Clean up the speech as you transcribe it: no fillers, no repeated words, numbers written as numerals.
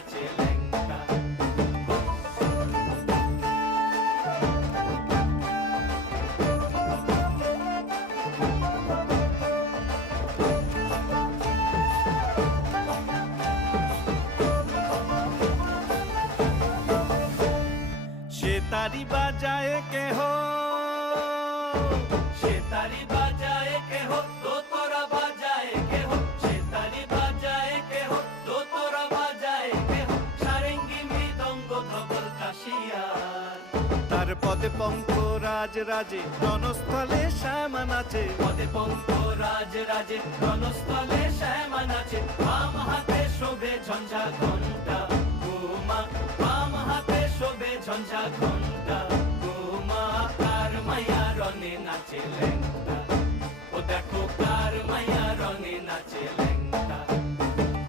নাচে ল্যাংটা। তারি বাজায় কেহ, সে তারি বাজায় কেহ, দোতরা বাজায় কেহ, সে তারি বাজায় কেহ, দোতরা বাজায় কেহ, সারেঙ্গি মৃদঙ্গ ধবল কাশিয়ার। তার পদে পঙ্ক রাজ রাজে, রণস্থলে শ্যামা নাচে। পদে পঙ্ক রাজ রাজে, রণস্থলে শ্যামা নাচে। বাম হাতে শোভে ঝঞ্ঝা ঘণ্টা।